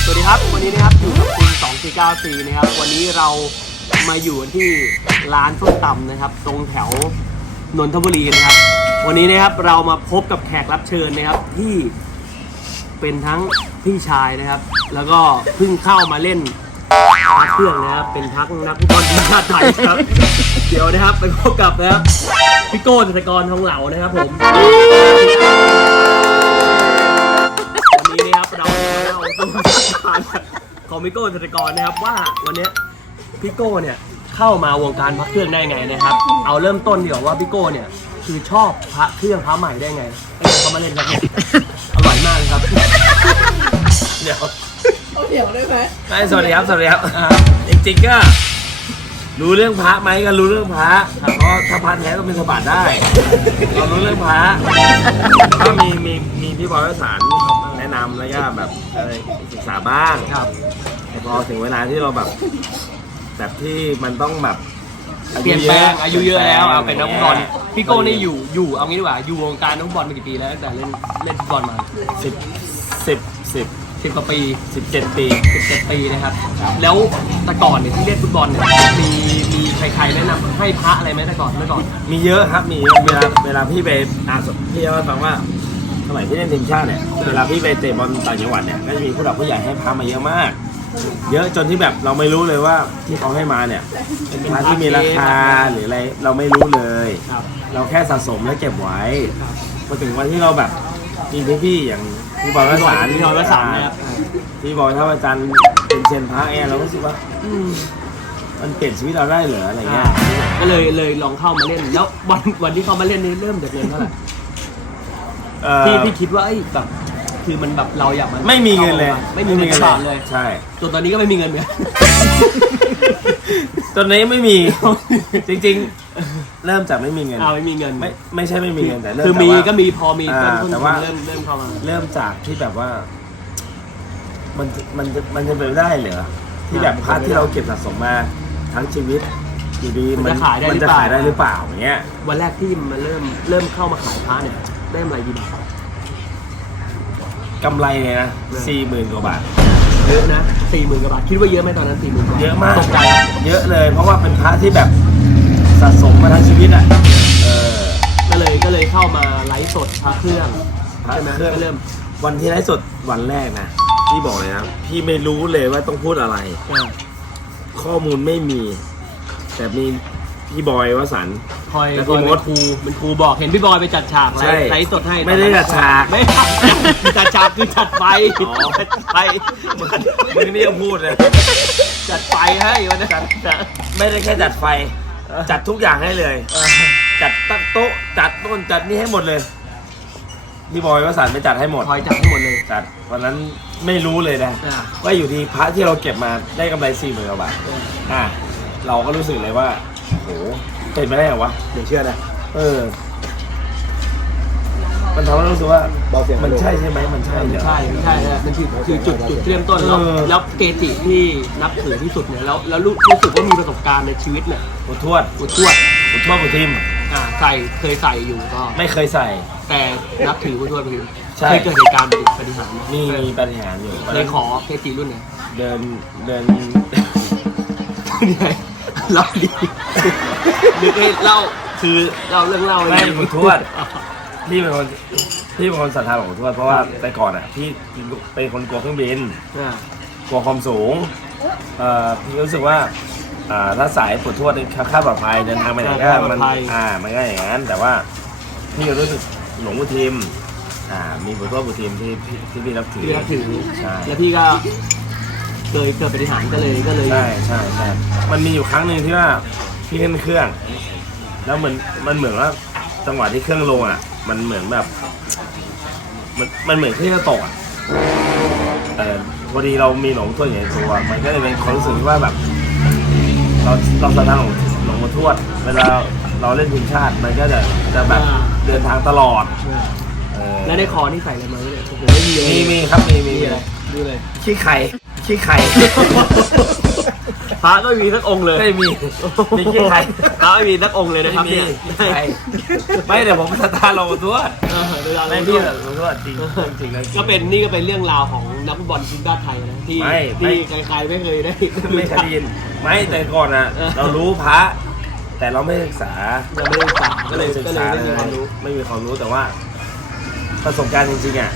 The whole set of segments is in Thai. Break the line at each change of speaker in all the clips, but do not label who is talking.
วัสดีครับวันนี้นะครับอยู่กับคุณ2494นะครับวันนี้เรามาอยู่ที่ร้านส้มตำนะครับตรงแถวนนทบุรีนะครับวันนี้นะครับเรามาพบกับแขกรับเชิญนะครับที่เป็นทั้งพี่ชายนะครับแล้วก็เพิ่งเข้ามาเล่นเครื่องนะครับเป็นทั้งนักฟุตบอลทีมชาติไทยครับเดี๋ยวนะครับไปพบกับนะครับพี่โก้ธนกรทองเหลานะครับผมวันนี้นะครับเราเอาตัวของพี่โก้ธนกรนะครับว่าวันนี้พี่โก้เนี่ยเข้ามาวงการพระเครื่องได้ไงนะครับเอาเริ่มต้นดีกว่าว่าพี่โก้เนี่ยคือชอบพระเครื่องพระใหม่ได้ไงเขามาเล่นกันอร่อยมากเลยครับเดี๋ยวได้ไหม
สวัสดีครับจริงๆก็รู้เรื่องพระไหมก็รู้เรื่องพระเพราะถ้าพระแท้ต้องเป็นสมบัติได้เรารู้เรื่องพระก็มีพี่บอยสารแนะนำแล้วก็แบบอะไรศึกษาบ้าง
ครับ
แต่พอถึงเวลาที่เราแบบที่มันต้องแบบ
เปลี่ยนแปลงอายุเยอะแล้วเอาเป็นนักฟุตบอลพี่โก้นี่อยู่เอางี้ดีกว่าอยู่วงการนักฟุตบอลมากี่ปีแล้วตั้งแต่เล่นฟุตบอลมา10 กว่าปี17 ปีนะครับแล้วแต่ก่อนเนี่ยที่เล่นฟุตบอลเนี่ยมีใครๆแนะนำให้พระอะไรไหมแต่ก่อนเมื่อก่อน
มีเยอะครับมีเวลาพี่ไปพี่จะฟังว่าสมัยที่เล่นทีมชาติเนี่ยเวลาพี่ไปเตะบอลต่างจังหวัดเนี่ยก็จะมีผู้หลักผู้ใหญ่ให้พระมาเยอะมากเยอะจนที่แบบเราไม่รู้เลยว่าที่เขาให้มาเนี่ยเป็นพระที่มีราคาหรืออะไรเราไม่รู้เลยเราแค่สะสมและเก็บไว้พอถึงวันที่เราแบบมีพี่ๆอย่างพี่บอยวสาร
นะครับ
พี่บอยท่าอาจารย์เป็นเซนพระแอร์เราก็รู้สึกว่ามันเปลี่ยนชีวิตเราได้เหรออะไรเงี้ย
ก็เลยลองเข้ามาเล่นแล้ววันที่เขามาเล่นนี่เริ่มจากเงินเท่าไหร่พี่คิดว่าแบบคือมันแบบเราอยากมัน
ไม่มีเงินเลย
ไม่มีเงินบาทเลย
ใช่
จนตอนนี้ก็ไม่มีเงินเหมือน
ตอนนี้ไม่มีจริงๆเริ่มจากไม่มีเงิน
ไม่มีเงิน
ไม่ใช่ไม่มีเงินแต่เริ่ม
คือมีก็มีพอมี
แต่ว่า
เริ่มเข้ามา
เริ่มจากที่แบบว่ามันจะเป็นได้เหรอที่แบบพาร์ทที่เราเก็บสะสมมาทั้งชีวิตอยู่ดีมันจะขายได้หรือเปล่าอย่างเงี้ย
วันแรกที่มันเริ่มเข้ามาขายพระเนี่ยได้อะไรดีบ้าง
กำไรเลยนะ 40,000 กว่าบาท
เยอะนะ 40,000 กว่าบาทคิดว่าเยอะไหมตอนนั้น 40,000 กว่า
เยอะมากเยอะเลยเพราะว่าเป็นพระที่แบบสะสมมาทั้งชีวิตอ่ะ
ก็เลยเข้ามาไลฟ์สดพระเครื่องใช่ไหมเริ่ม
วันที่ไลฟ์สดวันแรกนะพี่บอกเลยนะพี่ไม่รู้เลยว่าต้องพูดอะไรข้อมูลไม่มีแต่มีพี่บอยวสันต์
คอยเป็นครูบอกเห็นพี่บอยไปจัดฉากไลฟ์สดให้
ไม่ได้จัดฉาก
ไม่จัดฉากคือจัดไฟจัดไฟ
มึงนี่ยังพูดเลย
จัดไฟให้วันนั้น
ไม่ได้แค่จัดไฟจัดทุกอย่างให้เลยจัดตั้งโต๊ะจัดต้นจัดนี่ให้หมดเลยพี่บอยวสันต์ไปจัดให้หมด
คอยจัดให้หมดเลย
จัดวันนั้นไม่รู้เลยนะว่าอยู่ที่พระที่เราเก็บมาได้กำไร 40,000 กว่าบาทเราก็รู้สึกเลยว่าโหเป็นไปได้เหรอวะ
เดี๋ยวเชื่อนะ
มันทำให้รู้สึกว่ามันใช่ไหมมันใช่เหรอ
ใช่มันคือจุดเริ่มต้นแล้วเกจิที่นับถือที่สุดเนี่ยแล้วรู้สึกว่ามีประสบการณ์ในชีวิตเนี่ย
ปู่ทวด
ปู่
ทิม
เคยใส่อยู่ก็
ไม่เคยใส่
แต่นับถือปู่ทวดปู่ทิมเคยเกิดเหตุการณ์ปฏิหาร
มีปฏิหารอยู่
เลยขอเกจิรุ่นไหน
เดิน
เล่าดีนึกให้เล่าคือเล่าเรื่องเล่า
ไม่ปู่ทวดพี่เป็นคนศรัทธาของปู่ทวดเพราะว่าแต่ก่อนอ่ะพี่เป็นคนกลัวเครื่องบินกลัวความสูงพี่รู้สึกว่าถ้าสายปู่ทวดค่าปลอดภัยเดินทางไปไหนก็มันก็อย่างนั้นแต่ว่าพี่รู้สึกหลวงปู่ทิมมีปู่ทวดปู่ทิมที่พี่นับถือ
ใช่แล้วพี่ก็เคยเกิดปฏิหารย์ก็เลย
ใช่มันมีอยู่ครั้งหนึ่งที่ว่าพี่ขึ้นเครื่องแล้วมันเหมือนว่าจังหวะที่เครื่องลงมันเหมือนแบบมันเหมือนเครื่องจะตกพอดีเรามีหลวงทวดอยู่ในตัวมันก็เลยเป็นความรู้สึกว่าแบบเราศรัทธาหลวงปู่ทวดเวลาเราเล่นทีมชาติมันก็จะแบบเดินทางตลอด
แล้วได้คอที่ใส่อะไรมาเนี่ย
มีครับมี
อะไรดูเลย
ขี้ไข่
พระก็มีสักองค์เลย
ไม่มีขี้ไข่
พระไม่มีสักองค์เลยนะครับเนี่ย
ไม่แต่ผมศรัทธาหลวงปู่ทวดไม่พี่แบบรู้ว่าจริงจริง
ก็เป็นนี่ก็เป็นเรื่องราวของนักฟุตบอลทีมชาติไทยนะที่ใครๆไม่เคยได้
ไม่เคยได้ยินไม่แต่ก่อนอ่ะเรารู้พระ แต่เราไม่ศึกษา
เราไม่ได้ศึกษาก็เลย
ศึก
ก็เล
ษาย
ไม่มีความรู้
ไม่มีความรู้แต่ว่า ประสบการณ์จริงๆอ่ะ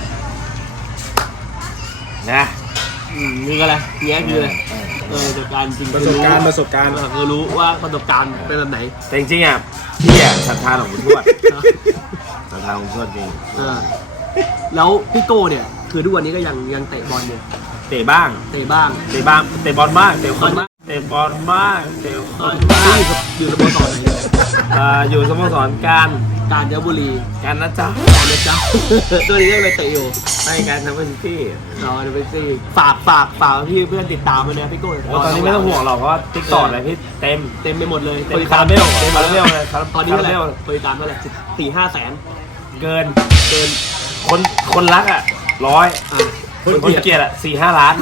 นะ
นี่ก็อะไรเงี้ยคืออะไรประสบการณ์จริง
ประสบการณ์
คือรู้ว่าประสบการณ์เป็นแบบไหน
แต่จริงๆอ่ะพี่อ่ะศรัทธาหลวงปู่ทวดศรัทธาหลวงปู่ทวดจริง
แล้วพี่โก้เนี่ยคือทุกวันนี้ก็ยังเตะบอลอยู่
เตะบ้าง
เตะบ้าง
เตะบอลบ้างเตะคนบ้างเตะบอลบ้างเตะคนบ้าง
อยู่สโมสรไหน
อยู่สโมสรการ
กาญจนบุรี
การนะจ๊ะ
การนะจ๊ะตัวนี้ยังไปเตะอยู่
ให้การทำเป็นซิตี้
เราไปสิฝากพี่เพื่อนติดตามมาเนี่ยพี่โก้
ตอนนี้ไม่ต้องห่วงหรอกเพราะว่าติ๊กต็อกอะไรพี่เต็ม
ไปหมดเลย
เต็มคาราเมลเลยครับ
ตอนนี้เท่าไหร่
คาราเมล
บริการเท่าไหร่4-5 แสน
เกินคนรักอ่ะ100คนเกลียดอ่ะ4-5 ล้าน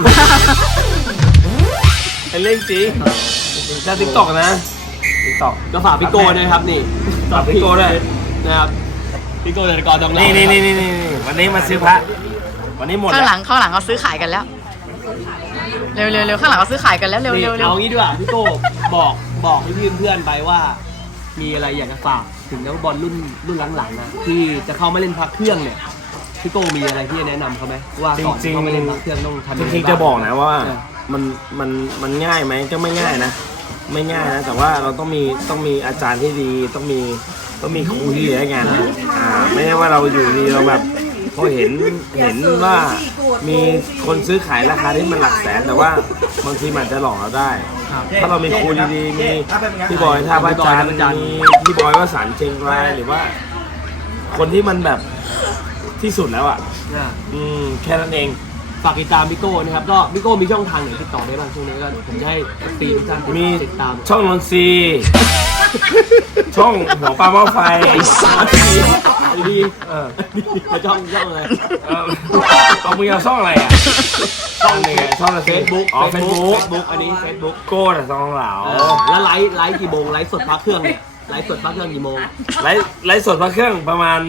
เป็นเรื่องจริงจากติ๊กต็อกนะติ๊กต็อก
ก็ฝากพี่โก้ด้วยครับนี่
ฝากพี่โก้ด้วย
นะครับพี่โก้เดนกรดอง
นี่วันนี้มาซื้อพระวันนี้หมด
ข้างหลังเขาซื้อขายกันแล้ว เร็วข้างหลังเขาซื้อขายกันแล้วเร็ว
เอางี้ดีกว่าพี่โก้บอกพี่เพื่อนไปว่า มีอะไรอยากจะฝากถึงนักบอลรุ่นหลังๆนะที่จะเข้ามาเล่นพักเครื่องเนี่ยพี่โก้มีอะไรที่จะแนะนำเขาไหมว่าก่อนที่เขามาเล่นพักเครื่องต้องทำยังไง
จริงๆจะบอกนะว่ามันง่ายไหมก็ไม่ง่ายนะ ไม่ง่ายนะแต่ว่าเราต้องมีอาจารย์ที่ดีต้องมีครูที่ดีงานนะไม่ใช่ว่าเราอยู่ดีเราแบบพอเห็นว่ามีคนซื้อขายราคาที่มันหลักแสนแต่ว่าบางทีมันจะหลอกเราได้ ถ้าเรามีครูดีๆมีพี่บอยท่าพระจันทร์มีพี่บอยวสันต์เชียงรายหรือว่า คนที่มันแบบที่สุดแล้วอ่ะแค่นั้นเอง
ฝากติดตามพี่โก้นะครับก็พี่โก้มีช่องทางไหนติดต่อได้บ้างช่วงนี้ก็ผมจะให้ตีทุกท่าน
มี
ติดตาม
ช่องนนทรีช่องหัวปลาหม้อไฟ
ดีช่องอะไร
เอามึงเอาช่องอะไรอ่ะช่องหนึ่งช่องเฟซบุ๊กอ๋อเฟซบุ๊ก
อันนี้เฟซบุ๊ก
โก้แต่ซองเหลา
แล้วไลฟ์กี่โมงไลฟ์สดพักเครื่องเนี่ยไลฟ์สดพักเครื่องกี่โมง
ไลฟ์สดพระเครื่องประมาณ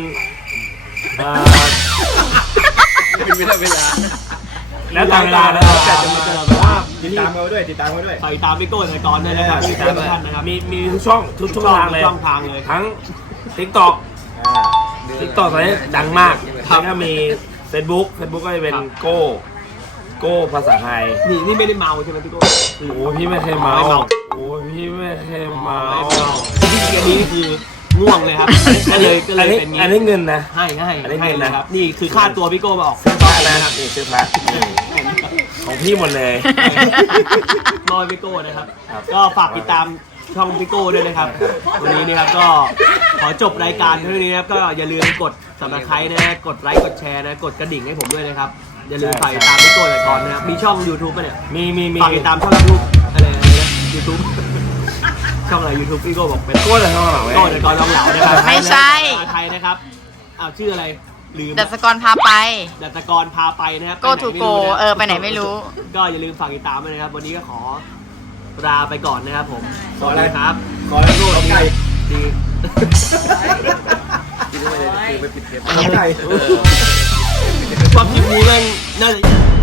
เป็นเวลา
แล้วตามเวลาแล้ว
แต่จะไม่เจอเพราะว่า
ติดตามเขาด้วย
ไปตามพี่โก้ในตอนนี้นะครับติดตามทุกท่านนะครับ
มีทุกช่องทุกทางเลย
ช่องทางเลย
ทั้ง TikTok ตอนนี้ดังมากแล้วก็มี Facebook ก็จะเป็นโก้ภาษาไทย
นี่ไม่ได้เมาใช่ไหมพี่โก้
โอ้พี่ไม่เคยเมาโอ้พี่ไม่เคยเมา
อันนี้คือง่วงเลยครับก็เลยเป็น
อันนี้เงินนะ
ให้
อันนี้
ให้
เงิน
นะ
นะ
ครับนี่คือค่าตัวพี่โก้มาออก
ซื้อพระนะครับนี่ซื้อพระของพี่หมดเลย
มอยพี่โก้นะครับ
ครับ
ก็ฝากติดตามช่องพี่โก้ด้วยนะครับ วันนี้นะครับก็ขอจบรายการเท่านี้นะครับก็อย่าลืมกดsubscribeนะกดไลค์กดแชร์นะกดกระดิ่งให้ผมด้วยนะครับอย่าลืมฝากติดตามพี่โก้ก่อนนะครับมีช่อง YouTube ป่ะเนี่ย
มี
ฝากติดตามช่อง YouTube อะไรนะ YouTube ช่องอะไร YouTube พี่โก้บอกเป็น
โก้แต่ช่องเหลา
โก้เดอะกรลองเหลานะครับ
ไม่ใช่
ไทยนะครับอ้าวชื่ออะไรลืม
ดัชกรพาไป
ดัตกรพาไปนะครับ
Go to go ไปไหนไม่รู้
ก็อย่าลืมฝากติดตามด้วยนะครับ วันนี้ก็ขอลาไปก่อนนะครับผม
ขออะไร
สวัสดีครับ
ขอให้ลูกไก่
ดี
ไก่
ความคลิปนี้แม่งน่าจะ